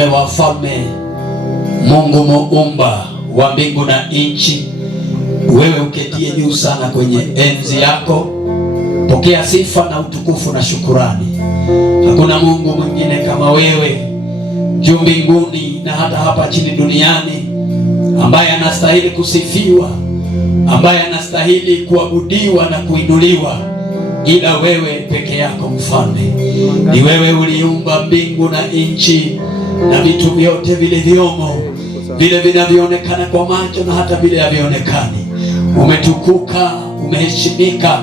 Mfalme wa falme, Mungu muumba wa mbingu na nchi, wewe uketie juu sana kwenye enzi yako, pokea sifa na utukufu na shukurani. Hakuna Mungu mwingine kama wewe juu mbinguni na hata hapa chini duniani, ambaye anastahili kusifiwa, ambaye anastahili kuabudiwa na kuinuliwa, ila wewe peke yako. Mfalme, ni wewe uliumba mbingu na nchi na vitu vyote vilivyomo, vile vinavyoonekana kwa macho na hata vile havionekani. Umetukuka, umeheshimika,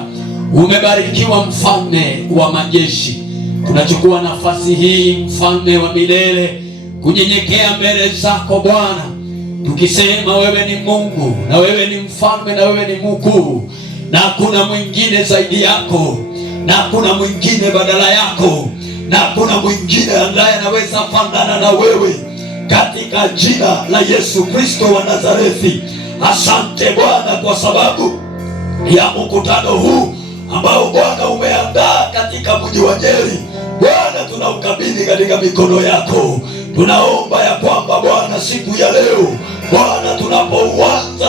umebarikiwa, mfalme wa majeshi. Tunachukua nafasi hii, mfalme wa milele, kunyenyekea mbele zako Bwana, tukisema wewe ni Mungu na wewe ni mfalme na wewe ni mkuu, na hakuna mwingine zaidi yako, na hakuna mwingine badala yako, na hakuna mwingine ambaye anaweza fanana na wewe, katika jina la Yesu Kristo wa Nazareti. Asante Bwana kwa sababu ya mkutano huu ambao Bwana umeandaa katika mji wa Nyeri. Bwana, tunaukabidhi katika mikono yako. Tunaomba ya kwamba Bwana, siku ya leo Bwana,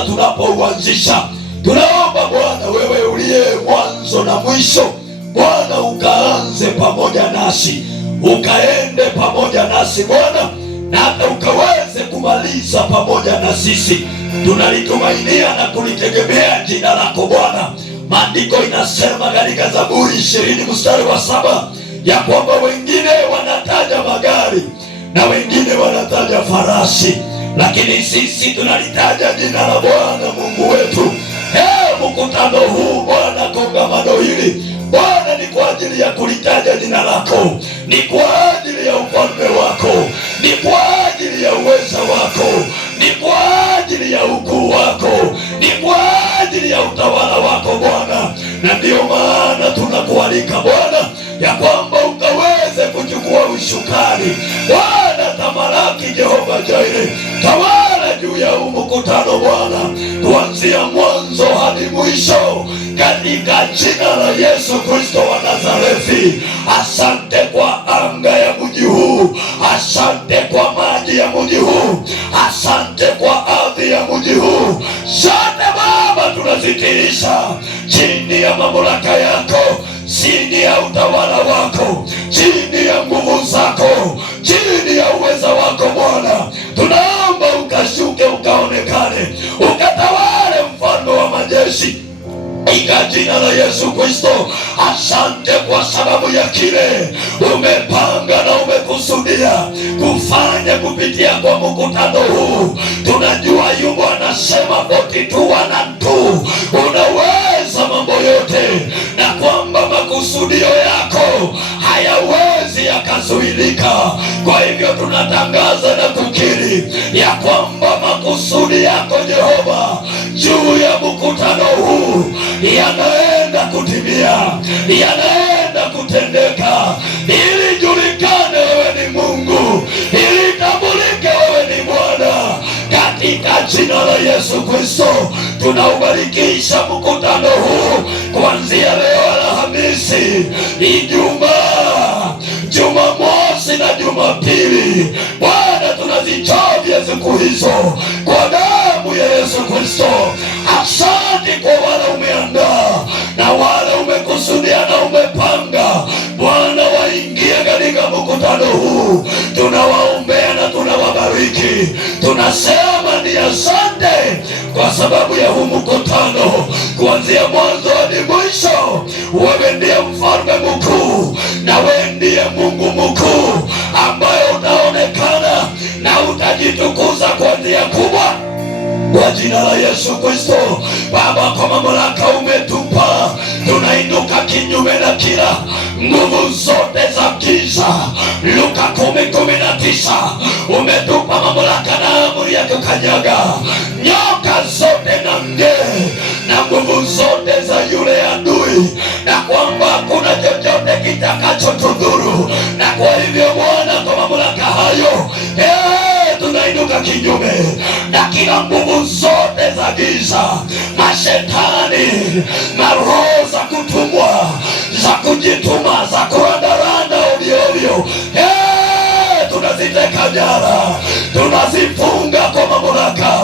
tunapouanzisha, tunaomba Bwana, wewe uliye mwanzo na mwisho, Bwana, ukaanze pamoja nasi, ukaende pamoja nasi Bwana, na hata ukaweze kumaliza pamoja na sisi. Tunalitumainia na kulitegemea jina lako Bwana. Maandiko inasema katika Zaburi 20 mstari wa 7 ya kwamba wengine wanataja magari na wengine wanataja farasi, lakini sisi tunalitaja jina la Bwana Mungu wetu. Mkutano huu Bwana, kongamano hili Bwana, ni kwa ajili ya kulitaja jina lako, ni kwa ajili ya ufalme wako, ni kwa ajili ya uweza wako, ni kwa ajili ya ukuu wako, ni kwa ajili ya utawala wako Bwana. Na ndiyo maana tunakualika Bwana ya kwamba ukaweze kuchukua ushukani Bwana. Tamalaki Jehova Jaire, tawala juu ya mkutano Bwana, kuanzia mwanzo hadi mwisho, katika jina la Yesu Kristo wa Nazareti. Asante kwa anga ya mji huu, asante kwa maji ya mji huu, asante kwa ardhi ya mji huu. Asante Baba, tunazitiisha chini ya mamlaka yako, chini ya utawala wako, chini ya nguvu zako, chini ya uweza wako Bwana. Tunaomba ukashuke, ukaonekane, ukatawale, mfalme wa majeshi, katika jina la Yesu Kristo. Asante kwa sababu ya kile umepanga na umekusudia kufanya kupitia kwa mkutano huu. Tunajua Ayubu anasema 42 unaweza mambo yote, na kwamba makusudio yako hayawezi yakazuilika. Kwa hivyo tunatangaza na kukiri ya kwamba makusudi yako Jehova juu ya mkutano huu yanaenda kutimia, yanaenda kutendeka, ili julikane wewe ni Mungu, ili tambulike wewe ni Bwana, katika jina la Yesu Kristo. Tunaubarikisha mkutano huu kuanzia leo Alhamisi, Ijumaa, Jumamosi na Jumapili. Bwana, tunazichovya siku hizo kwa damu ya Yesu Kristo. Asante kwa wale umeandaa na wale umekusudia na umepanga Bwana waingie katika mkutano huu. Tunawaombea na tunawabariki, tunasema ni asante kwa sababu ya huu mkutano, kuanzia mwanzo hadi mwisho. Wewe ndiye mfalme mkuu na wewe ndiye Mungu mkuu ambaye utaonekana na utajitukuza kwa njia kubwa, kwa jina la Yesu Kristo. Baba, kwa mamlaka umetupa, tunainuka kinyume na kila nguvu zote za giza. Luka 10:19 umetupa mamlaka na amri ya kukanyaga nyoka zote na nge na nguvu zote za yule adui, na kwamba hakuna chochote kitakachotudhuru. Na kwa hivyo Bwana, kwa mamlaka hayo tunainuka kinyume na kila nguvu zote za giza, mashetani, maroho za kutumwa, za kujituma, za kurandaranda ovyo ovyo. tunaziteka nyara, tunazifunga kwa mamlaka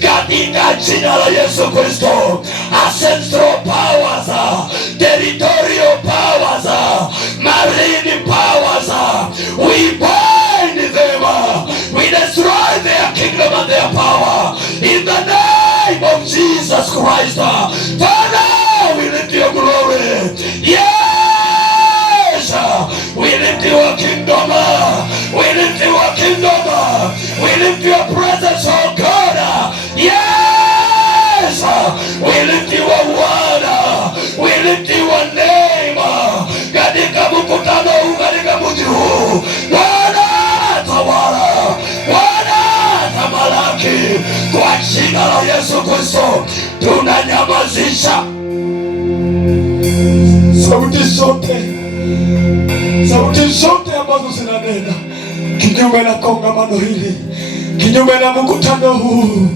katika jina la Yesu Kristo. Ancestral powers, territorial powers, marine powers, we bind them, we destroy their kingdom and their power in the name of Jesus Christ. Father, we lift your glory. Yes, we lift your kingdom, we lift your kingdom, we lift your presence, oh God. Yes, we lift your word, we lift your name katika mkutano huu, katika mji huu. Bwana tawala, Bwana tamalaki, kwa jina la Yesu Kristo tunanyamazisha sauti zote ambazo zinanena kinyume na kongamano hili, kinyume na mkutano huu,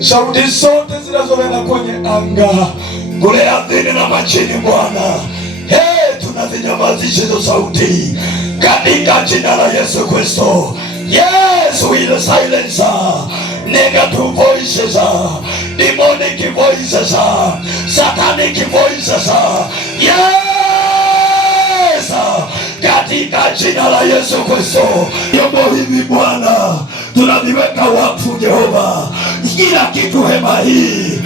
sauti zote zinazonena kwenye anga kule ardhini na majini, Bwana, tunazinyamazisha hizo sauti katika jina la Yesu Kristo. Yes, we will silence negative voices, demonic voices, satanic voices. Yes, katika jina la Yesu Kristo. Vyombo hivi Bwana tunaviweka wakfu Jehova, kila kitu hema hii,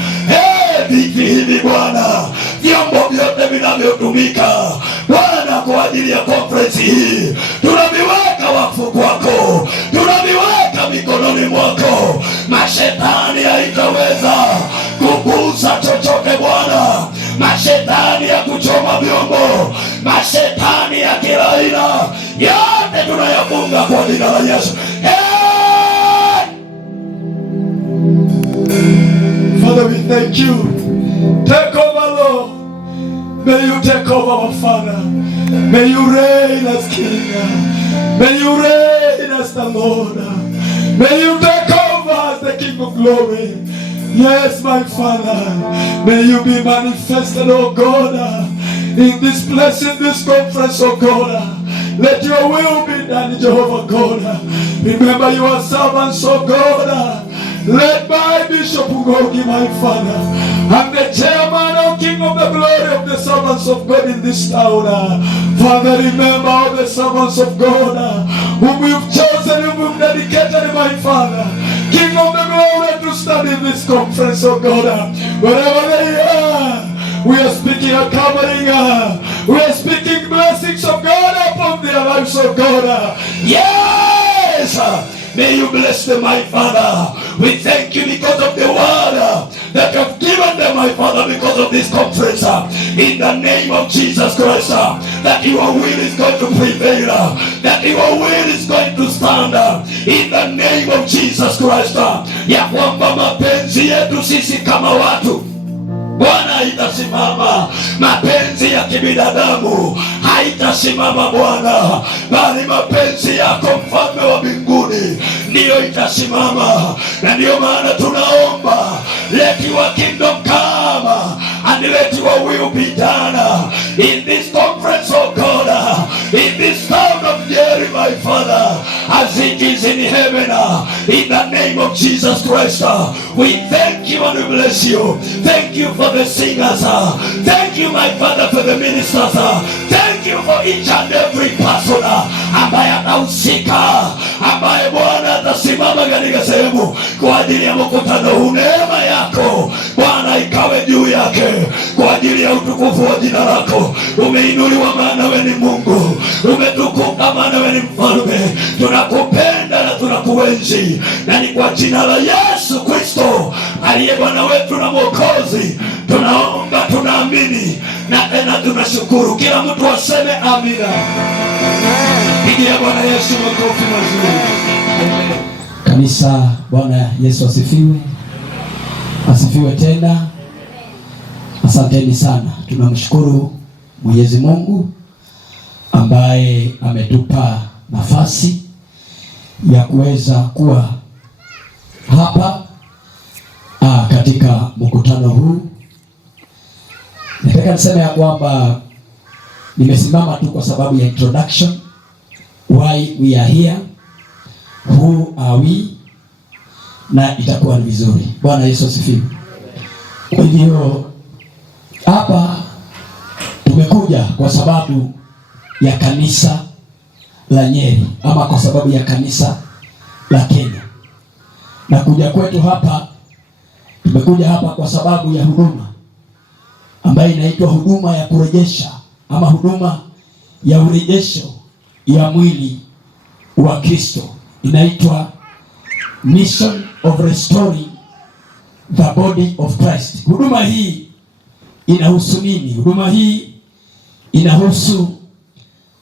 viti hivi Bwana, vyombo vyote vinavyotumika Bwana kwa ajili ya conference hii, tunaviweka wakfu kwako, tunaviweka mikononi mwako. Mashetani haitaweza kugusa chochote Bwana, mashetani ya kuchoma vyombo, mashetani ya kila aina, yote tunayafunga kwa jina la Yesu. Father, we thank you. Take over, Lord. May you take over, our Father. May you reign as King. May you reign as the Lord. May you take over as the King of glory. Yes, my Father. May you be manifested, oh God, in this place, in this conference, oh God. Let your will be done, Jehovah God. Remember your servants, oh God. Led by Bishop Ugogi, my Father, and the chairman, O King of the glory of the servants of God in this town. Father, remember all the servants of God whom you've chosen, whom you've dedicated, my Father, King of the glory, to stand in this conference, O God. Wherever they are, we are speaking a covering, we are speaking blessings of God upon their lives, O God. Yes! May you bless them, my Father. We thank you because of the word that you have given them, my Father, because of this conference. In the name of Jesus Christ, that your will is going to prevail, that your will is going to stand. In the name of Jesus Christ, ya kwamba mapenzi yetu sisi kama watu Bwana haitasimama, mapenzi ya kibinadamu haitasimama Bwana, bali mapenzi yako mfalme wa mbinguni ndiyo itasimama. Na ndiyo maana tunaomba, let your kingdom come and let your will be done in this conference, oh God, in this town of Jerry, my Father, as it is in heaven. In the name of Jesus Christ, we thank you and we bless you. Thank you for the singers. Thank you, my Father, for the ministers. Thank you for each and every person ambaye atahusika, ambaye Bwana atasimama katika sehemu kwa ajili ya mkutano huu. Neema yako Bwana ikawe juu yake kwa ajili ya utukufu wa jina lako. Umeinuliwa maana wewe ni Mungu, umetukuka maana wewe ni mfalme. Tunakupenda na tunakuenzi, na ni kwa jina la Yesu Kristo aliye Bwana wetu na Mwokozi tunaomba, tunaamini na tena tunashukuru. Kila mtu aseme amina. Pigia Bwana Yesu makofi mazuri. Kanisa, Bwana Yesu asifiwe. Asifiwe tena. Asanteni sana. Tunamshukuru Mwenyezi Mungu ambaye ametupa nafasi ya kuweza kuwa hapa katika mkutano huu. Nataka niseme ya kwamba nimesimama tu kwa sababu ya introduction, why we are here, who are we, na itakuwa ni vizuri. Bwana Yesu asifiwe. Kwa hiyo hapa tumekuja kwa sababu ya kanisa la Nyeri, ama kwa sababu ya kanisa la Kenya. Na kuja kwetu hapa, tumekuja hapa kwa sababu ya huduma ambayo inaitwa huduma ya kurejesha, ama huduma ya urejesho ya mwili wa Kristo. Inaitwa Mission of Restoring the Body of Christ. Huduma hii inahusu nini? Huduma hii inahusu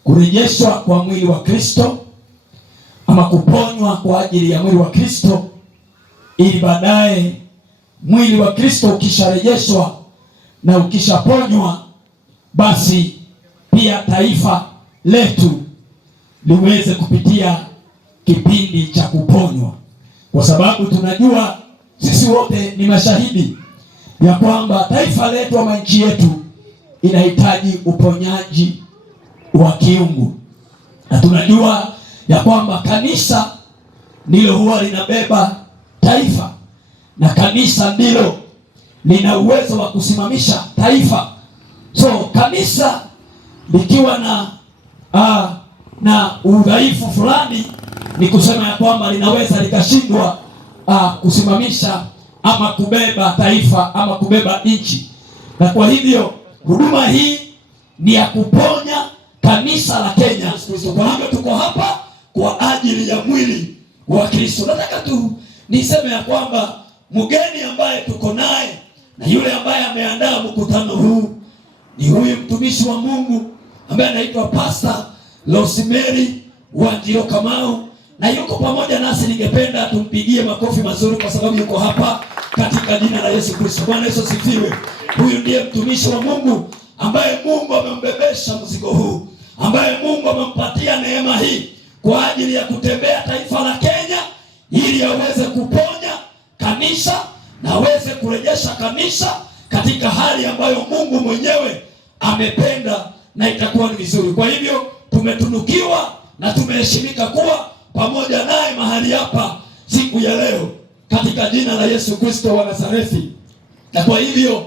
kurejeshwa kwa mwili wa Kristo, ama kuponywa kwa ajili ya mwili wa Kristo, ili baadaye mwili wa Kristo ukisharejeshwa na ukishaponywa, basi pia taifa letu liweze kupitia kipindi cha kuponywa, kwa sababu tunajua sisi wote ni mashahidi ya kwamba taifa letu ama nchi yetu inahitaji uponyaji wa kiungu, na tunajua ya kwamba kanisa ndilo huwa linabeba taifa, na kanisa ndilo lina uwezo wa kusimamisha taifa. So kanisa likiwa na udhaifu fulani, ni kusema ya kwamba linaweza likashindwa kusimamisha ama kubeba taifa ama kubeba nchi. Na kwa hivyo huduma hii ni ya kuponya kanisa la Kenya. Kwa hivyo tuko hapa kwa ajili ya mwili wa Kristo. Nataka tu niseme ya kwamba mgeni ambaye tuko naye na yule ambaye ameandaa mkutano huu ni huyu mtumishi wa Mungu ambaye anaitwa Pastor Rosemary Wanjiru Kamau, na yuko pamoja nasi. Ningependa tumpigie makofi mazuri kwa sababu yuko hapa katika jina la Yesu Kristo. Bwana Yesu asifiwe. Huyu ndiye mtumishi wa Mungu ambaye Mungu amembebesha mzigo huu, ambaye Mungu amempatia neema hii kwa ajili ya kutembea taifa la Kenya, ili aweze kuponya kanisa na aweze kurejesha kanisa katika hali ambayo Mungu mwenyewe amependa, na itakuwa ni vizuri. Kwa hivyo tumetunukiwa na tumeheshimika kuwa pamoja naye mahali hapa siku ya leo katika jina la Yesu Kristo wa Nazareti. Na kwa hivyo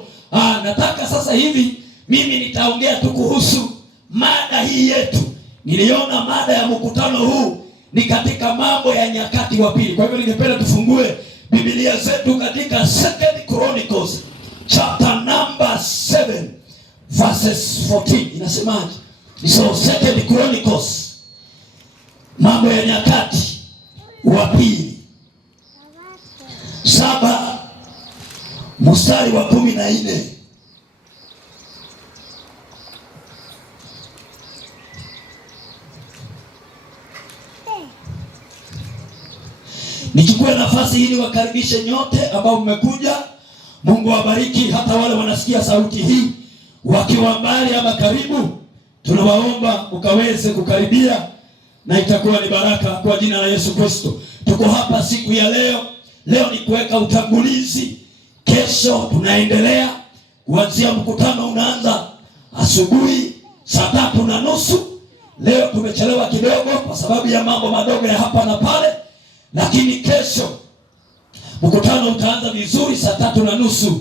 nataka sasa hivi mimi nitaongea tu kuhusu mada hii yetu. Niliona mada ya mkutano huu ni katika Mambo ya Nyakati wa Pili. Kwa hivyo ningependa tufungue Biblia zetu katika 2 Chronicles chapter number 7 verses 14. Inasemaje? So 2 Chronicles, Mambo ya Nyakati wa Pili 7 mstari wa 14. Nichukue nafasi hii niwakaribishe nyote ambao mmekuja. Mungu awabariki, hata wale wanasikia sauti hii wakiwa mbali ama karibu. Tunawaomba ukaweze kukaribia na itakuwa ni baraka kwa jina la Yesu Kristo. Tuko hapa siku ya leo. Leo ni kuweka utangulizi. Kesho tunaendelea kuanzia mkutano unaanza asubuhi saa 3:30. Leo tumechelewa kidogo kwa sababu ya mambo madogo ya hapa na pale, lakini kesho mkutano utaanza vizuri saa 3:30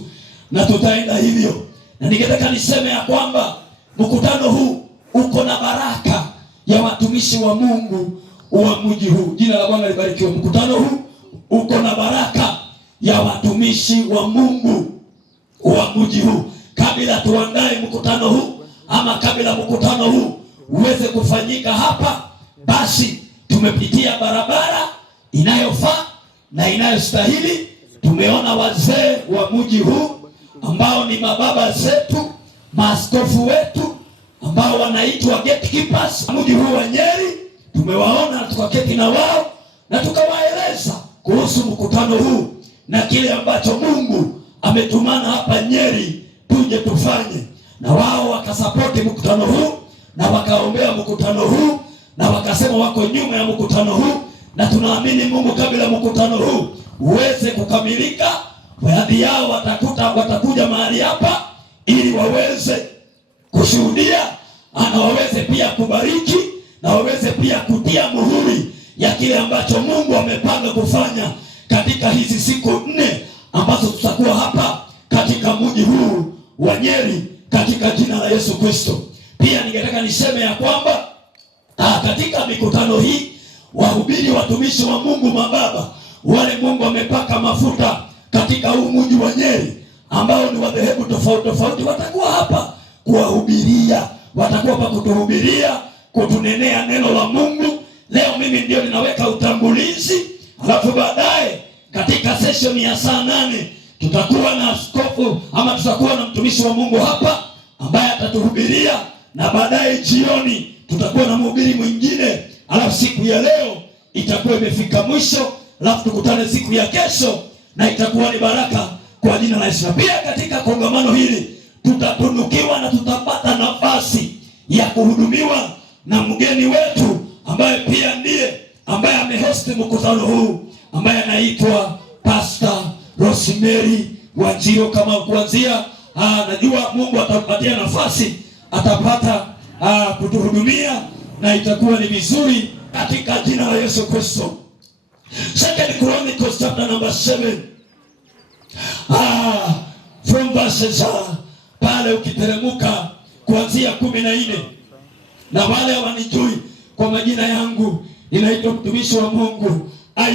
na tutaenda hivyo. Na ningetaka niseme ya kwamba mkutano huu uko na baraka ya watumishi wa Mungu wa mji huu. Jina la Bwana libarikiwe. Mkutano huu uko na baraka ya watumishi wa Mungu wa mji huu. Kabla tuandae mkutano huu ama kabla mkutano huu uweze kufanyika hapa, basi tumepitia barabara inayofaa na inayostahili. Tumeona wazee wa mji huu ambao ni mababa zetu, maaskofu wetu ambao wanaitwa gatekeepers mji huu wa Nyeri. Tumewaona na tukaketi na wao na tukawaeleza kuhusu mkutano huu na kile ambacho Mungu ametumana hapa Nyeri tuje tufanye, na wao wakasapoti mkutano huu na wakaombea mkutano huu na wakasema wako nyuma ya mkutano huu, na tunaamini Mungu kabla mkutano huu uweze kukamilika, baadhi yao watakuja mahali hapa ili waweze kushuhudia na waweze pia kubariki na waweze pia kutia muhuri ya kile ambacho Mungu amepanga kufanya katika hizi siku 4 ambazo tutakuwa hapa katika mji huu wa Nyeri katika jina la Yesu Kristo. Pia ningetaka niseme ya kwamba katika mikutano hii wahubiri watumishi wa Mungu, mababa wale Mungu amepaka mafuta katika huu mji wa Nyeri ambao ni wadhehebu tofauti tofauti watakuwa hapa kuwahubiria, watakuwa hapa kutuhubiria, kutunenea neno la Mungu. Leo mimi ndio ninaweka utangulizi, alafu baadaye katika session ya saa 8 tutakuwa na askofu ama tutakuwa na mtumishi wa Mungu hapa ambaye atatuhubiria, na baadaye jioni tutakuwa na mhubiri mwingine. Alafu siku ya leo itakuwa imefika mwisho, alafu tukutane siku ya kesho na itakuwa ni baraka kwa jina la Yesu. Pia katika kongamano hili tutatunukiwa na tutapata nafasi ya kuhudumiwa na mgeni wetu ambaye pia ndiye ambaye amehost mkutano huu, ambaye anaitwa Pastor Rosemary Wanjiru. Kama kuanzia najua Mungu atampatia nafasi, atapata kutuhudumia na itakuwa ni vizuri katika jina la Yesu Kristo. Second Chronicles chapter number 7 from verses pale ukiteremuka kuanzia 14. Na wale wanijui kwa majina yangu, inaitwa mtumishi wa Mungu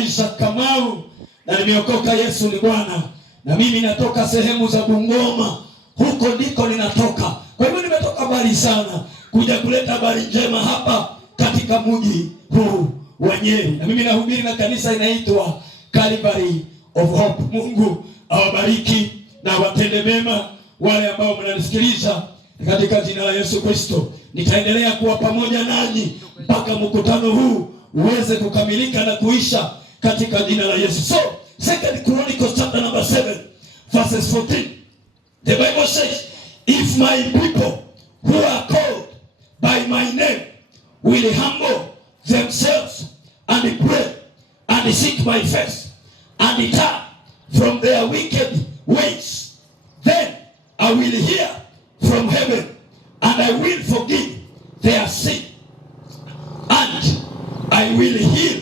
Isaac Kamau, na nimeokoka. Yesu ni Bwana, na mimi natoka sehemu za Bungoma, huko ndiko ninatoka. Kwa hivyo nimetoka mbali sana kuja kuleta habari njema hapa katika mji huu wa Nyeri, na mimi nahubiri na kanisa inaitwa Calvary of Hope. Mungu awabariki na watende mema wale ambao mnanisikiliza katika jina la Yesu Kristo. Nitaendelea kuwa pamoja nanyi mpaka mkutano huu uweze kukamilika na kuisha katika jina la Yesu. So, Second Chronicles chapter number 7 verses 14. The Bible says, if my people who are called by my name will humble themselves and pray and seek my face and turn from their wicked ways, then I will hear from heaven and I will forgive their sin and I will heal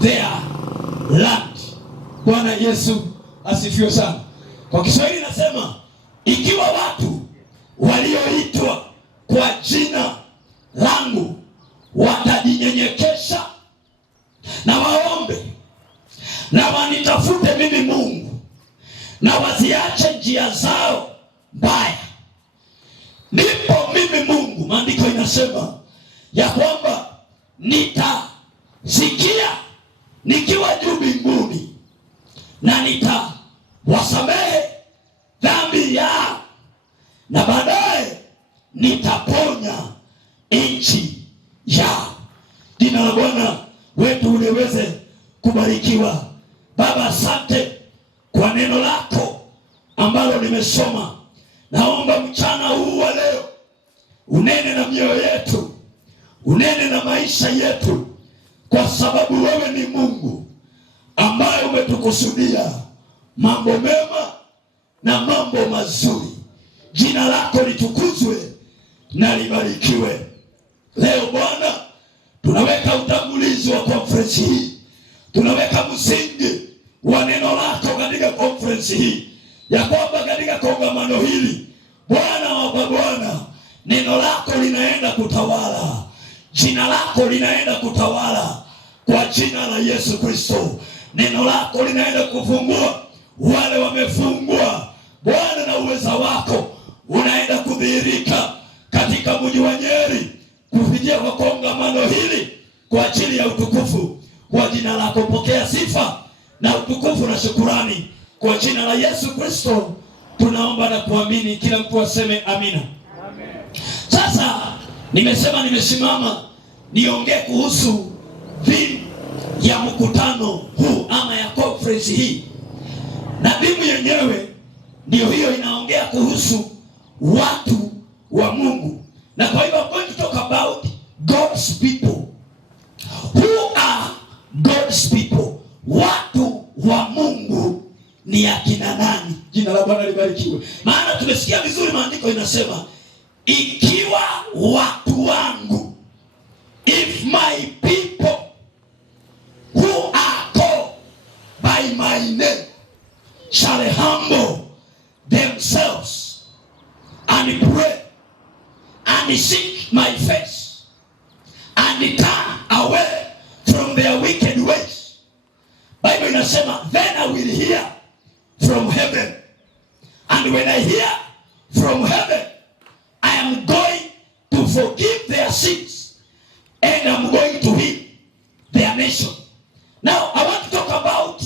their land. Bwana Yesu asifiwe sana. Kwa Kiswahili nasema, ikiwa watu walioitwa kwa jina langu watajinyenyekesha na waombe na wanitafute mimi Mungu na waziache njia zao mbaya, ndipo mimi Mungu, maandiko inasema ya kwamba nitasikia nikiwa juu mbinguni na nitawasamehe dhambi yao, na baadaye nitaponya nchi yao. Jina la Bwana wetu liweze kubarikiwa. Baba, asante kwa neno lako ambalo nimesoma. Naomba mchana huu wa leo unene na mioyo yetu, unene na maisha yetu, kwa sababu wewe ni Mungu ambaye umetukusudia mambo mema na mambo mazuri. Jina lako litukuzwe na libarikiwe. Leo Bwana, tunaweka utangulizi wa conference hii, tunaweka msingi wa neno lako katika conference hii, ya kwamba katika kongamano hili Bwana wa Bwana, neno lako linaenda kutawala, jina lako linaenda kutawala kwa jina la Yesu Kristo. Neno lako linaenda kufungua wale wamefungwa Bwana, na uweza wako unaenda kudhihirika katika mji wa Nyeri kupitia kwa kongamano hili kwa ajili ya utukufu kwa jina lako. Pokea sifa na utukufu na shukurani kwa jina la Yesu Kristo tunaomba na kuamini. Kila mtu aseme amina. Amen. Sasa nimesimama niongee kuhusu theme ya mkutano huu ama ya conference hii, na theme yenyewe ndio hiyo inaongea kuhusu watu wa Mungu. Na kwa hivyo I'm going to talk about God's people. Who are God's people? Watu wa Mungu ni akina nani? Jina la Bwana libarikiwe. Maana tumesikia vizuri maandiko inasema, ikiwa watu wangu, if my people my name shall humble themselves and pray and seek my face and turn away from their wicked ways. Bible inasema, then I will hear from heaven, and when I hear from heaven, I am going to forgive their sins, and I'm going to heal their nation. Now I want to talk about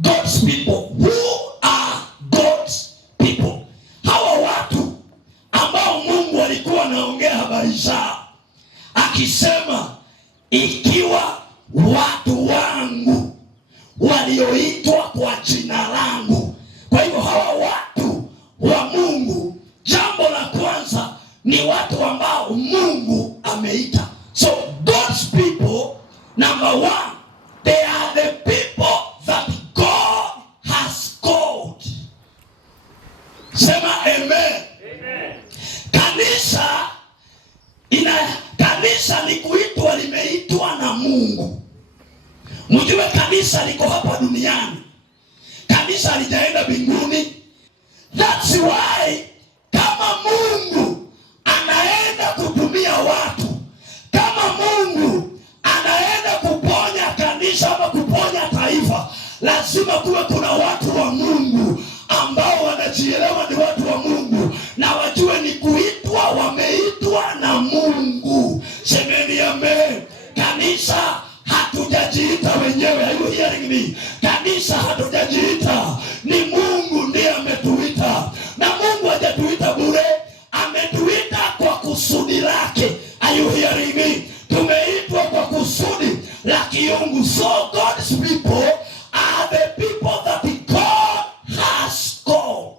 God's people. Who are God's people? Hawa watu ambao Mungu alikuwa anaongea habari zao akisema, ikiwa watu wangu walioitwa kwa jina langu. Kwa hivyo hawa watu wa Mungu, jambo la kwanza ni watu ambao Mungu ameita. So God's people, number one, they are the people that God has called. Sema amen. Amen. Kanisa ni kuitwa, limeitwa na Mungu. Mjue kanisa liko hapa duniani. Kanisa halijaenda mbinguni. That's why kama Mungu anaenda kutumia watu, kama Mungu anaenda kuponya kanisa ama kuponya taifa, lazima kuwe kuna watu wa Mungu ambao wanajielewa ni watu wa Mungu na wajue ni kuitwa, wameitwa na Mungu. Semeni amen. Kanisa hatujajiita wenyewe. Are you hearing me? Kanisa hatujajiita, ni Mungu ndiye ametuita, na Mungu hajatuita bure, ametuita kwa kusudi lake. Are you hearing me? Tumeitwa kwa kusudi la kiungu. So God's people are the people that God has called.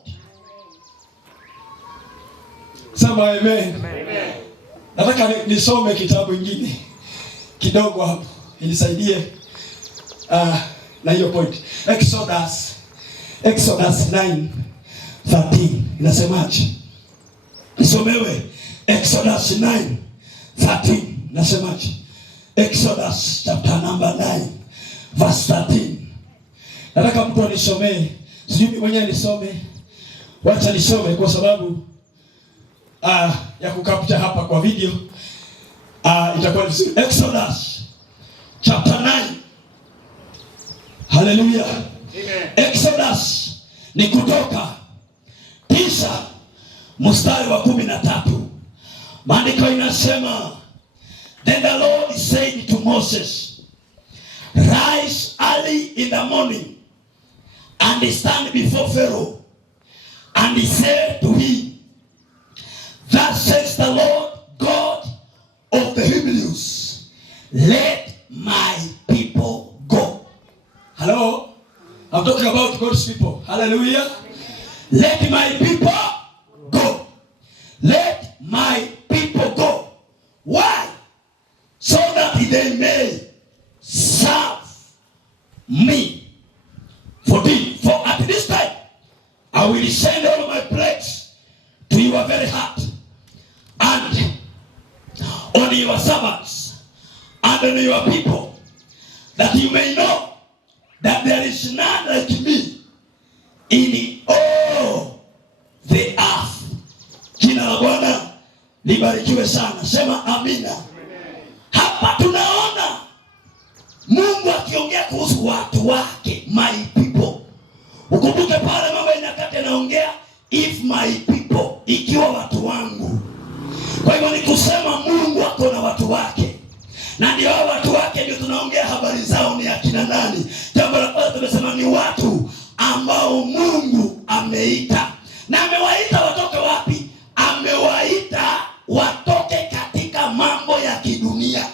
Sema amen. Amen. Nataka nisome kitabu kingine kidogo hapo inisaidie na hiyo point. Exodus 9:13 inasemaje? Nisomewe Exodus 9:13 inasemaje? Exodus chapter number 9 verse 13. Nataka mtu anisomee. Sijui mimi mwenyewe nisome. Wacha nisome kwa sababu ya kukapcha hapa kwa video. Itakuwa vizuri. Exodus chapter 9. Hallelujah. Amen. Exodus ni Kutoka 9 mstari wa 13. Maandiko inasema, then the Lord said to Moses, rise early in the morning and stand before Pharaoh, and he said to him, thus says the Lord God of the Hebrews, let my people go. Hello? I'm talking about God's people. Hallelujah. Let my people go. Let my people go. Why? So that they may serve me. For at this time I will send all my plagues to your very heart, and on your servants, and on your people, that you may know that there is none like me in all the earth. Jina la Bwana libarikiwe sana. Sema amina. Hapa tunaona Mungu akiongea kuhusu watu wake, my people. Ukumbuke pale Mambo ya Nyakati anaongea if my people, ikiwa watu wangu. Kwa hivyo ni kusema Mungu ako na watu wake, na ndio hao watu wake ndio tunaongea habari zao. Ni akina nani? Jambo la kwanza tumesema ni watu ambao Mungu ameita. Na amewaita watoke wapi? Amewaita watoke katika mambo ya kidunia.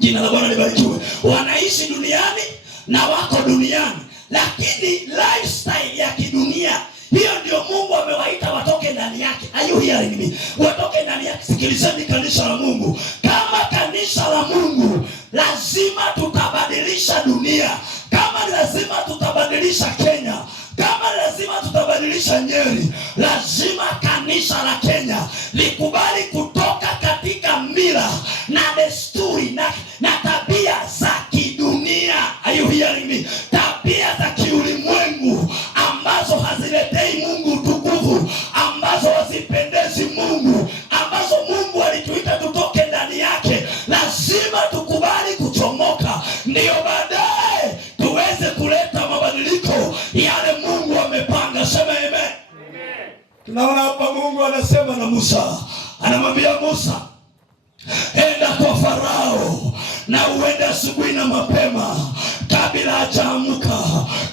Jina la Bwana libarikiwe. Wanaishi duniani na wako duniani, lakini lifestyle ya kidunia, hiyo ndio Mungu amewaita watoke ndani yake. Are you hearing me? Watoke ndani yake. Sikilizeni kanisa la Mungu. Kama kanisa la Mungu lazima tutabadilisha dunia. Kama lazima tutabadilisha Kenya. Kama lazima tutabadilisha Nyeri. Lazima kanisa la Kenya likubali kutoka katika mila na desturi na tabia za kidunia. Are you hearing me? Tabia za Tunaona hapa Mungu anasema na Musa, anamwambia Musa, enda kwa Farao na uende asubuhi na mapema, kabla hajaamka,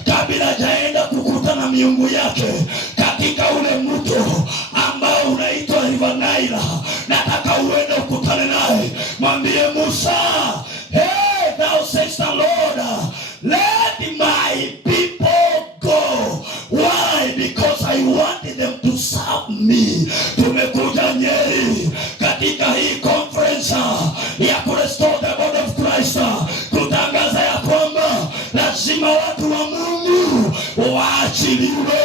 kabla hajaenda kukutana miungu yake katika ule mto ambao unaitwa River Nile. Nataka uende ukutane naye, mwambie Musa, hey, thou says the Lord, let my people go. Why? Because I wanted them to serve me. Tumekuja Nyeri katika hii conference ya kurestore the body of Christ kutangaza ya kwamba lazima watu wa Mungu waachiliwe.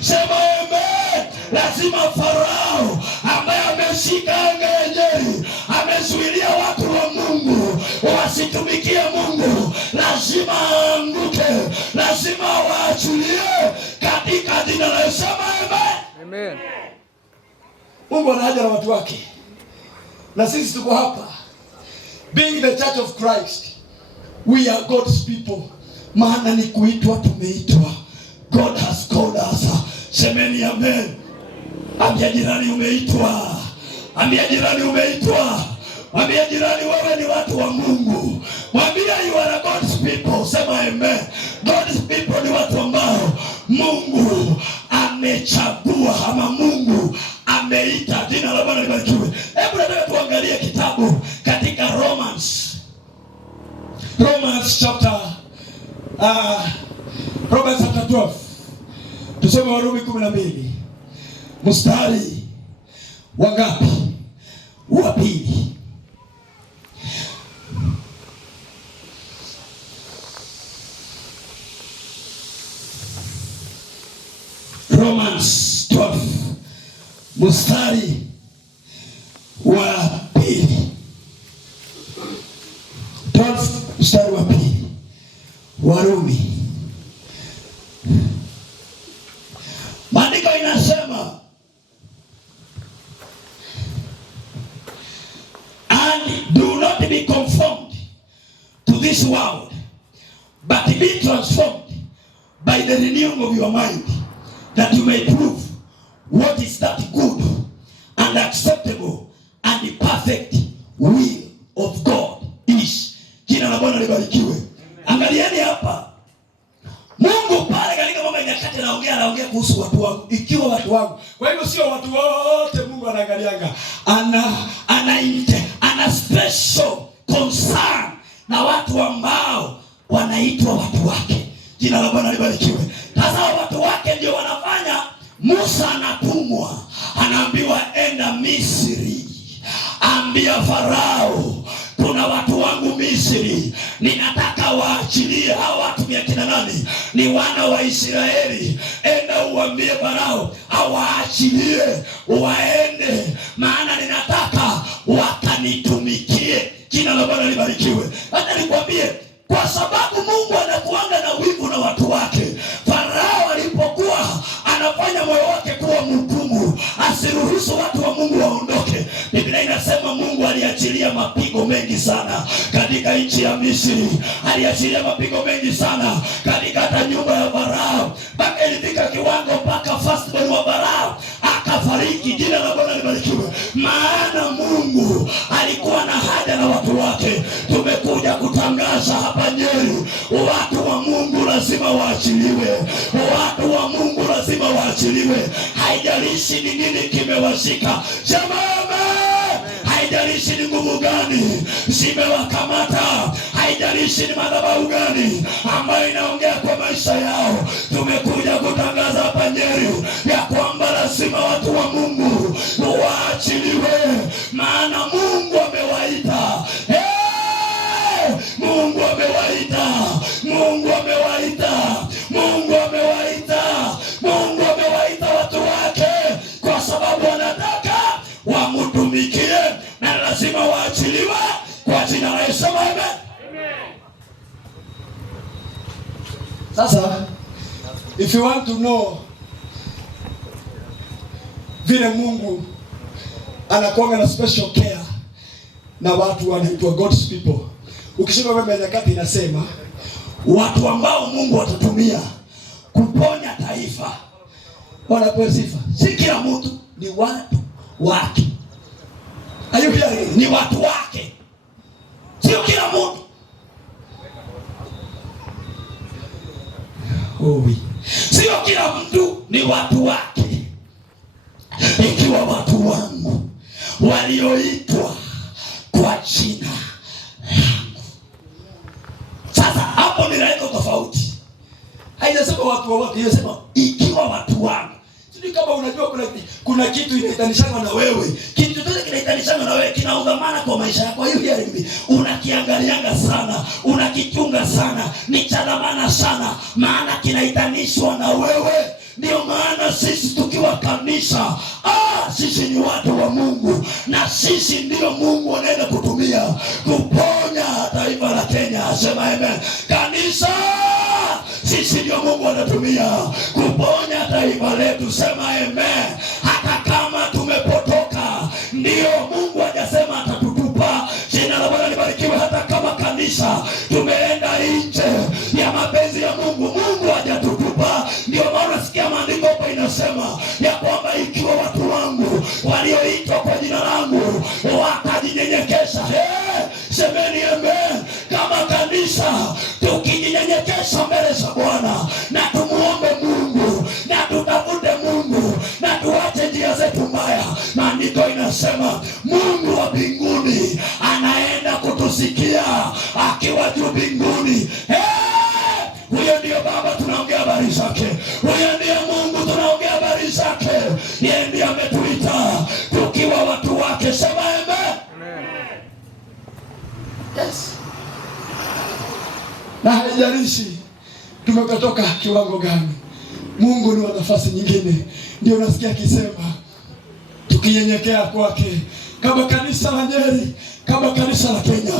Sema amen. Lazima Farao ambaye ameshika anga ya Nyeri, amezuilia watu wa Mungu wasitumikie Mungu, lazima aanguke, lazima waachilie katika jina la Yesu. Amen. Mungu ana haja na watu wake, na sisi tuko hapa being the church of Christ. We are God's people. Maana ni kuitwa, tumeitwa. God has called us. Semeni amen. Ambia jirani umeitwa. Ambia jirani umeitwa. Mwambie jirani wewe ni watu wa Mungu. Mwambie you are God's people. Sema amen. God's people ni watu ambao Mungu amechagua ama Mungu ameita. Jina la Bwana libarikiwe. Hebu nataka tuangalie kitabu katika Romans chapter 12. Tusome Warumi 12. Mstari wa ngapi? Wa pili. Romans 12 mstari wa pili. 12 mstari wa pili. Warumi. Maandiko inasema, and do not be conformed to this world, but be transformed by the renewing of your mind, that you may prove what is that good and acceptable and the perfect will of God is. Jina la Bwana libarikiwe. Angalieni hapa, Mungu pale katika mambo ya nyakati anaongea kuhusu watu wangu, ikiwa watu wangu. Kwa hivyo sio watu wote Mungu anaangalianga. Ana special concern na watu ambao wanaitwa watu wake. Jina la Bwana libarikiwe. Sasa watu wake ndio wanafanya. Musa anatumwa, anaambiwa enda Misri, ambia Farao kuna watu wangu Misri, ninataka waachilie. Hao watu ni akina nani? Ni wana wa Israeli. Enda uambie Farao awaachilie waende, maana ninataka wakanitumikie. Jina la Bwana libarikiwe. Hata nikwambie, kwa sababu Mungu anakuanga na wivu na watu wake. Farao alipokuwa anafanya moyo wake kuwa mgumu asiruhusu watu wa Mungu waondoke, Biblia inasema Mungu aliachilia mapigo mengi sana katika nchi ya Misri. Aliachilia mapigo mengi sana katika hata nyumba ya Farao, mpaka ilifika kiwango mpaka firstborn wa Farao akafariki. Jina la Bwana libarikiwe. Maana Mungu alikuwa na haja na watu wake. Tumekuja kutangaza hapa Nyeri, watu wa Mungu lazima waachiliwe. Watu wa Mungu lazima waachiliwe. Haijalishi ni nini kimewashika. Jamani, haijalishi ni nguvu gani zimewakamata, haijalishi ni madhabahu gani ambayo inaongea kwa maisha yao. Tumekuja kutangaza hapa Nyeri ya kwamba lazima watu wa Mungu waachiliwe, maana Mungu amewaita. Mungu amewaita. Mungu amewaita. Mungu amewaita. Mungu amewaita watu wake kwa sababu anataka wamtumikie, na lazima waachiliwe kwa jina la Yesu. Amen. Sasa if you want to know vile Mungu anakuwa na special care na watu wanaitwa God's people, ukisoma Biblia Nyakati inasema watu ambao Mungu atatumia kuponya taifa wanapewa sifa. Si kila mtu, ni watu wake. Ayubu ni watu wake, sio kila mtu. Sio kila mtu, ni watu wake. Ikiwa watu wangu walioitwa kwa jina langu. Sasa hapo ni raiko tofauti. Haijasema watu wote, inasema ikiwa watu wangu. Sio kama unajua kuna kitu inahitanishana na wewe. Kitu chochote kinahitanishana na wewe kina udhamana kwa maisha yako. Hiyo hivi unakiangalianga sana, unakichunga sana, ni cha dhamana sana, maana kinahitanishwa na wewe. Ndio maana sisi tukiwa kanisa, sisi ni watu wa Mungu, na sisi ndio Mungu anaenda kutumia kuponya taifa la Kenya. Sema amen. Kanisa, sisi ndio Mungu anatumia kuponya taifa letu. Sema amen. Hata kama tumepotoka, ndio Mungu hajasema atatutupa. Jina la Bwana libarikiwe. Hata kama kanisa tumeenda nje ya mapenzi ya Mungu, Mungu hajatutupa. Ndio maana sikia maandiko hapa inasema ya kwamba ikiwa watu wangu walioitwa kwa jina langu watajinyenyekesha. Semeni amen. Kama kanisa tukijinyenyekesha mbele za Bwana na tumuombe Mungu na tutafute Mungu na tuache njia zetu mbaya, maandiko inasema Mungu wa mbinguni anaenda kutusikia akiwa juu mbinguni. Huyo ndio Baba tunaongea habari zake. Huyo ndiye Mungu tunaongea habari zake. Yeye ndiye ametuita tukiwa watu wake. Sema amen. Yes. Na haijalishi tumetoka kiwango gani, Mungu ni wa nafasi nyingine. Ndio nasikia akisema tukinyenyekea kwake, kama kanisa la Nyeri, kama kanisa la Kenya,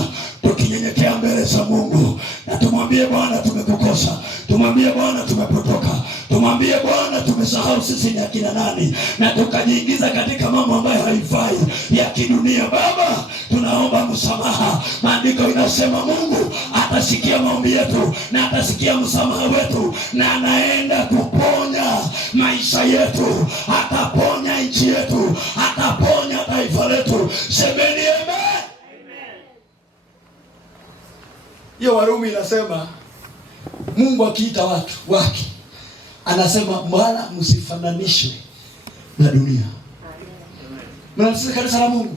tukinyenyekea mbele za Mungu na tumwambie Bwana tumekukosa, tumwambie Bwana tumepotoka, tumwambie Bwana tumesahau sisi ni akina nani, na tukajiingiza katika mambo ambayo haifai ya kidunia. Baba, tunaomba msamaha. Maandiko inasema Mungu atasikia maombi yetu na atasikia msamaha wetu, na anaenda kuponya maisha yetu, ataponya nchi yetu, ataponya taifa letu. Semeni amen. Hiyo Warumi inasema Mungu akiita watu wake anasema wala msifananishwe na dunia. Mnasikia kanisa la Mungu?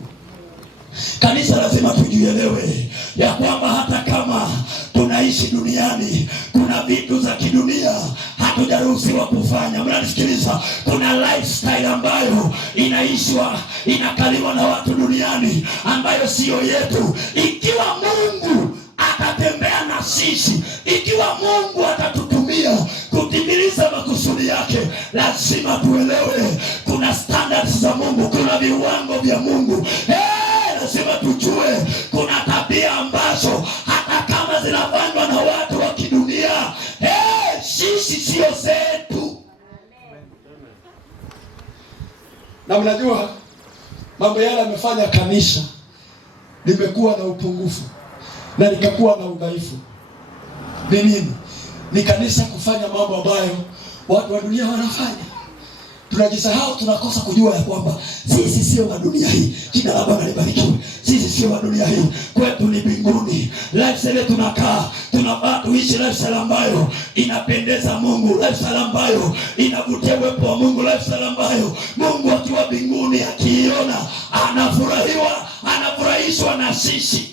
Kanisa lazima tujielewe ya kwamba hata kama tunaishi duniani, kuna vitu za kidunia hatujaruhusiwa kufanya. Mnanisikiliza? Kuna lifestyle ambayo inaishwa, inakaliwa na watu duniani ambayo sio yetu. Ikiwa Mungu atatembea na sisi, ikiwa Mungu atatutumia kutimiliza makusudi yake, lazima tuelewe kuna standards za Mungu, kuna viwango vya Mungu. Lazima tujue kuna tabia ambazo hata kama zinafanywa na watu wa kidunia, sisi sio zetu. Na mnajua mambo yale yamefanya kanisa limekuwa na upungufu na likakuwa na udhaifu. Ni nini? Ni kanisa kufanya mambo ambayo watu wa dunia wanafanya. Tunajisahau, tunakosa kujua ya kwamba sisi sio wa dunia hii. Jina la Bwana libarikiwe. Sisi sio wa dunia hii. Kwetu ni mbinguni. Lifestyle tunakaa, tunafaa tuishi lifestyle ambayo inapendeza Mungu, lifestyle ambayo inavutia uwepo wa Mungu, lifestyle ambayo Mungu akiwa mbinguni akiiona anafurahishwa na sisi.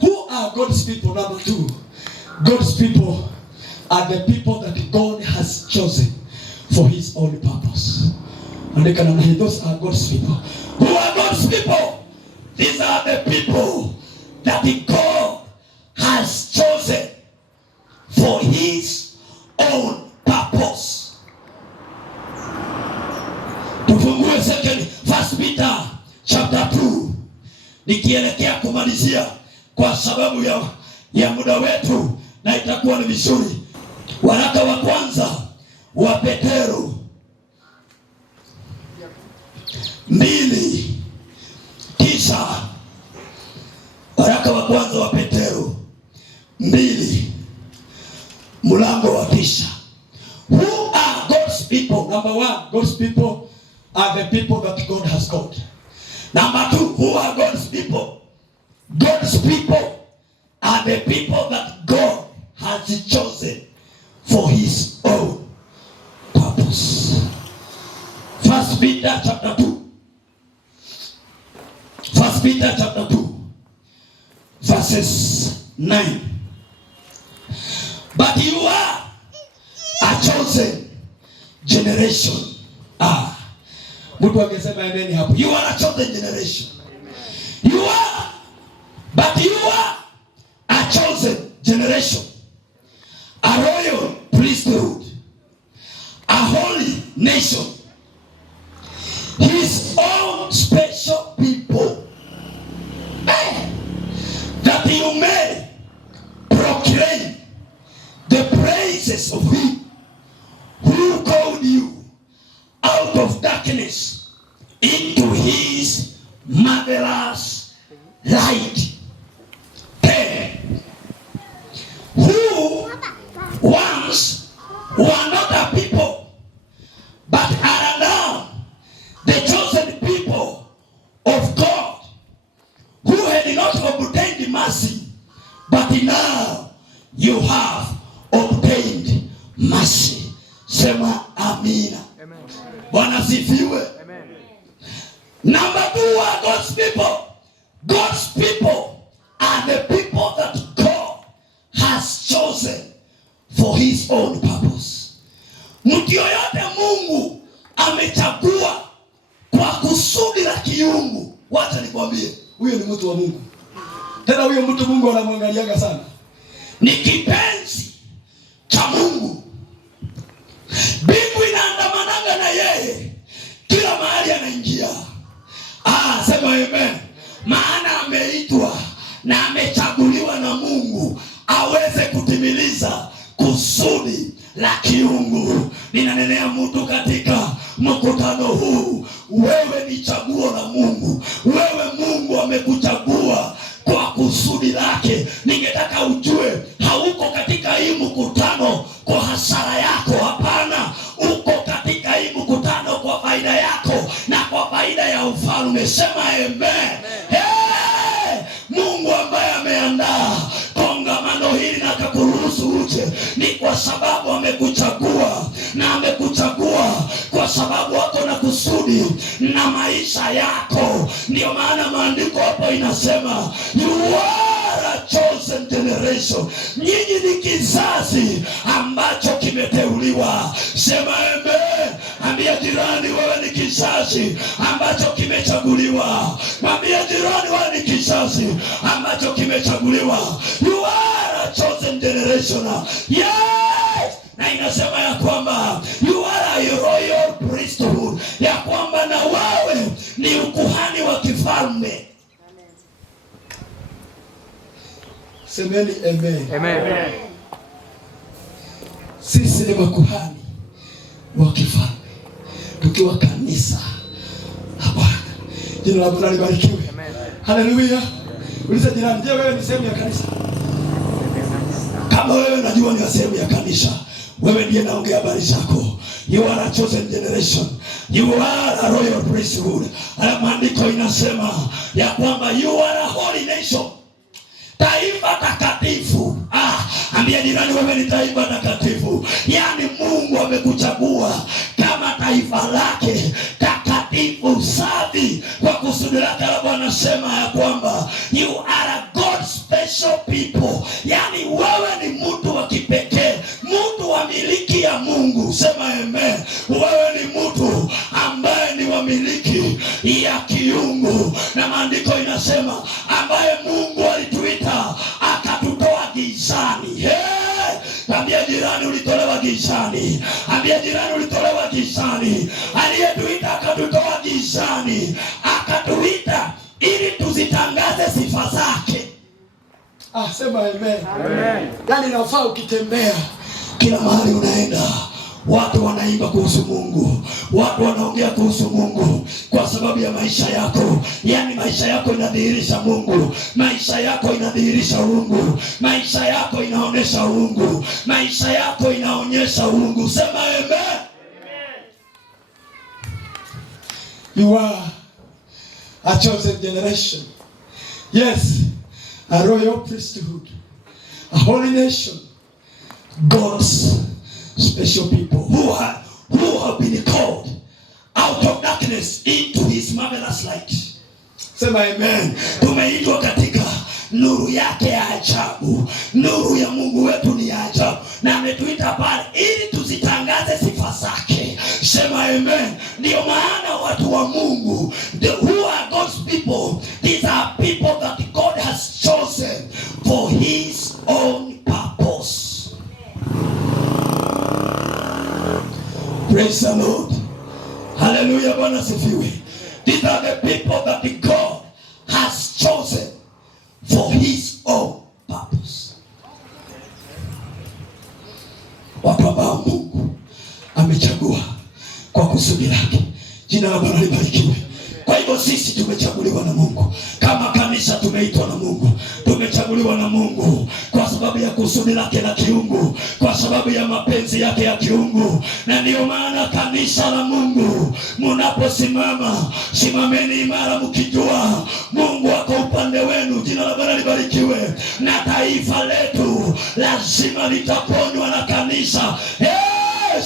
Who are God's people? Number 2. God's people are the people that God has chosen for his own purpose. And those are God's people. Who are God's people? These are the people that God has chosen for his own purpose. Tufungue First Peter chapter 2. Nikielekea kumalizia kwa sababu ya muda wetu, na itakuwa ni vizuri. Waraka wa kwanza wa Petero 2:9. Waraka wa kwanza wa Petero 2 mlango wa 9. Who are God's people? Number 1, God's people are the people that God has called. Number 2, who are God's people? God's people are the people that God has chosen for his own purpose. 1 Peter chapter 2. 1 Peter chapter 2 verses 9. But you are a chosen generation. Mtu angesema amen hapo. You are a chosen generation. You are, but you are a chosen generation. A royal priesthood. A holy nation. His own special people. That you may proclaim the praises of him who called you out of darkness into his marvelous light. 10. Who once were not a people, but are now the chosen people of God, who had not obtained mercy, but now you have obtained mercy. Sema amina. Bwana sifiwe. Number 2 are God's people. God's people are the people that God has chosen for his own purpose. Mtu yoyote Mungu amechagua kwa kusudi la kiungu, wacha nikwambie, huyo ni mtu wa Mungu. Tena huyo mtu Mungu anamwangaliaga sana. Ni kipenzi cha Mungu. Mbingu inaandamanaga na yeye kila mahali anaingia. Sema amen. Maana ameitwa na amechaguliwa na Mungu aweze kutimiliza kusudi la kiungu. Ninanenea mtu katika mkutano huu, wewe ni chaguo la Mungu. Wewe Mungu amekuchagua kwa kusudi lake. Ningetaka ujue hauko katika hii mkutano kwa hasara yako. Hapana, uko katika hii mkutano kwa faida yako na kwa faida ya ufalme. Sema amen. Hey! Mungu ambaye ameandaa kongamano hili na akakuruhusu uje ni kwa sababu amekuchagua, na amekuchagua kwa sababu wako na kusudi na maisha yako. Ndio maana maandiko hapo inasema you are a chosen generation. Nyinyi ni kizazi ambacho kimeteuliwa. Sema amen. Ambia jirani, wewe ni kizazi ambacho kimechaguliwa. Ambia jirani, wewe ni kizazi ambacho kimechaguliwa. You are a chosen generation. Yes! Na inasema ya kwamba you are a royal priesthood, ya kwamba na wewe ni ukuhani wa kifalme. Semeni amen. Amen. Sisi ni makuhani wa kifalme tukiwa kanisa la Bwana. Jina la Bwana libarikiwe. Haleluya. Uliza jirani, je, wewe ni sehemu ya kanisa? Kama wewe unajua ni sehemu ya kanisa, wewe ndiye naongea habari zako. You are a chosen generation. You are a royal priesthood. Maandiko inasema ya kwamba you are a holy nation. Taifa takatifu. Ambia jirani, wewe ni taifa takatifu. Yaani Mungu amekuchagua kama taifa lake takatifu safi kwa kusudi lake. Bwana anasema ya kwamba you are a God special people. Yaani wewe ni mtu wa kipekee, mtu wa miliki ya Mungu. Sema amen. Wewe ni mtu ambaye ni wa miliki ya kiungu. Na maandiko inasema ambaye Mungu alituita akatutoa gizani. Ambia jirani, ulitolewa gizani. Ambia jirani, ulitolewa gizani. Aliyetuita akatutoa gizani, akatuita ili tuzitangaze sifa zake. Sema amen. Amen. Yaani nafaa ukitembea kila mahali unaenda, watu wanaimba kuhusu Mungu, watu wanaongea kuhusu Mungu kwa sababu ya maisha yako. Yaani maisha yako inadhihirisha Mungu, maisha yako inadhihirisha uungu, maisha yako inaonyesha uungu, maisha yako inaonyesha uungu. Sema amen. You are a chosen generation. Yes, a royal priesthood, a holy nation, God's special people who have been called out of darkness into his marvelous light. Sema amen. Tumeitwa katika nuru yake ya ajabu. Nuru ya Mungu wetu ni ya ajabu, na ametuita pale ili tuzitangaze sifa zake. Sema amen. Ndio maana watu wa Mungu, who are God's people, these are people that God has chosen for his own purpose. Praise the Lord. Hallelujah. Bwana sifiwe. These are the people that God has chosen for his own purpose. Watu ambao Mungu amechagua kwa kusudi lake. Jina la Bwana libarikiwe. Kwa hivyo sisi tumechaguliwa na Mungu. Kama kanisa tumeitwa na Mungu. Tumechaguliwa na Mungu kwa sababu ya kusudi lake la kiungu, kwa sababu ya mapenzi yake ya kiungu. Na ndio maana kanisa la Mungu, mnaposimama, simameni imara mkijua Mungu ako upande wenu. Jina la Bwana libarikiwe. Na taifa letu lazima litaponywa na kanisa.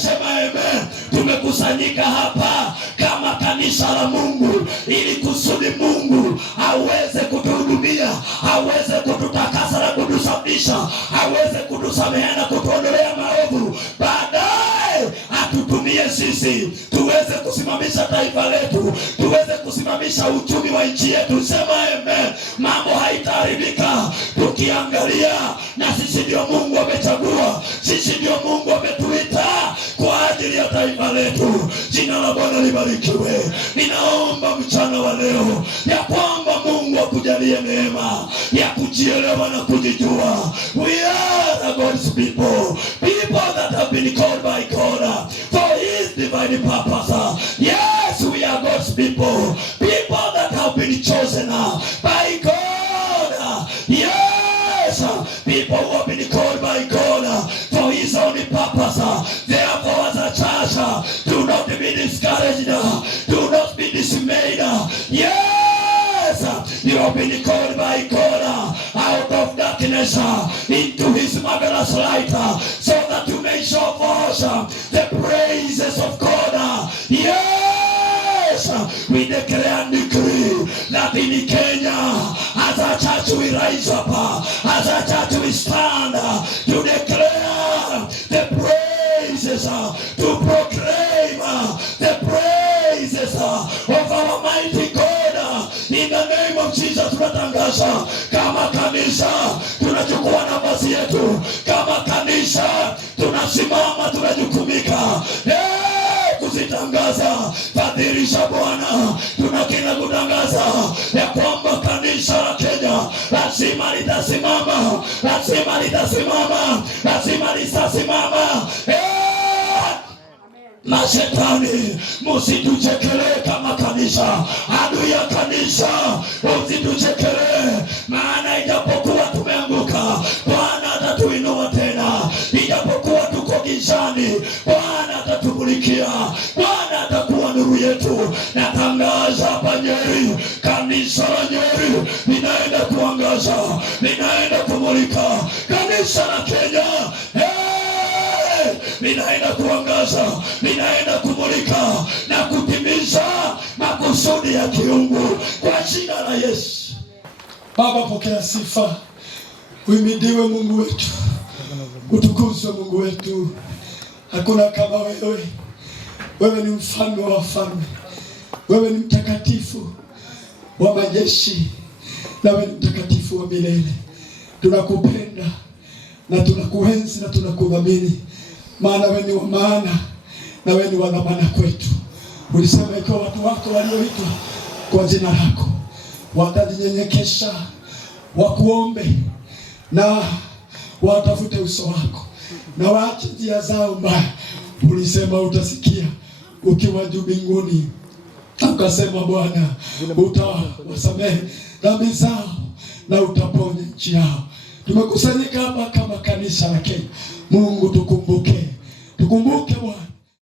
Sema amen. Tumekusanyika hapa kama kanisa la Mungu ili kusudi Mungu aweze kutuhudumia, aweze kututakasa na kutusafisha, aweze kutusamehe na kutuondolea maovu. Baadaye atutumie sisi tuweze kusimamisha taifa letu, tuweze kusimamisha uchumi wa nchi yetu. Sema amen. Mambo haitaharibika tukiangalia, na sisi ndio Mungu amechagua, sisi ndio Mungu ametuita kwa ajili ya taifa letu. Jina la Bwana libarikiwe. Ninaomba mchana wa leo ya kwamba Mungu akujalie neema ya kujielewa na kujijua. We are God's people, people that have been called by God for his divine purpose. Yes, we are God's people, people that have been chosen by God. Yes, people who have been called by God for his only purpose. Therefore, as a church, do not be discouraged, do not be dismayed. Yes, you have been called by God out of darkness into his marvelous light, so that you may show forth the praises of God. Yes, we declare and decree that in Kenya, as a church we rise up, as a church we stand to declare the praises, to proclaim the praises of our mighty God. In the name of Jesus, tunatangaza kama kanisa, tunachukua nafasi yetu kama kanisa, tunasimama, tunajukumika kuzitangaza fadhili za Bwana. Tunakina kutangaza ya kwamba kanisa la Kenya lazima litasimama, lazima litasimama, lazima litasimama. Mashetani, musituchekelee kama kanisa. Adui ya kanisa, usituchekelee. Maana ijapokuwa tumeanguka, Bwana atatuinua tena. Ijapokuwa tuko gizani, Bwana atatumulikia. Bwana atakuwa nuru yetu. Natangaza hapa Nyeri, kanisa la Nyeri linaenda kuangaza, linaenda kumulika. Kanisa la Kenya linaenda kuangaza, linaenda kumulika na kutimiza makusudi ya kiungu kwa jina la Yesu. Baba, pokea sifa. Uhimidiwe Mungu wetu, utukuzwe Mungu wetu. Hakuna kama wewe. Wewe ni mfalme wa wafalme, wewe ni mtakatifu wa majeshi, na wewe ni mtakatifu wa milele. Tunakupenda na tunakuenzi na tunakudhamini, maana wewe ni wa maana na wewe ni wa dhamana kwetu. Ulisema ikiwa watu wako walioitwa kwa jina lako watajinyenyekesha, wakuombe na watafute uso wako na waache njia zao mbaya, Ulisema utasikia ukiwa juu mbinguni, ukasema Bwana utawasamehe dhambi zao na utaponya nchi yao. Tumekusanyika hapa kama kanisa la Kenya. Mungu tukumbuke Bwana.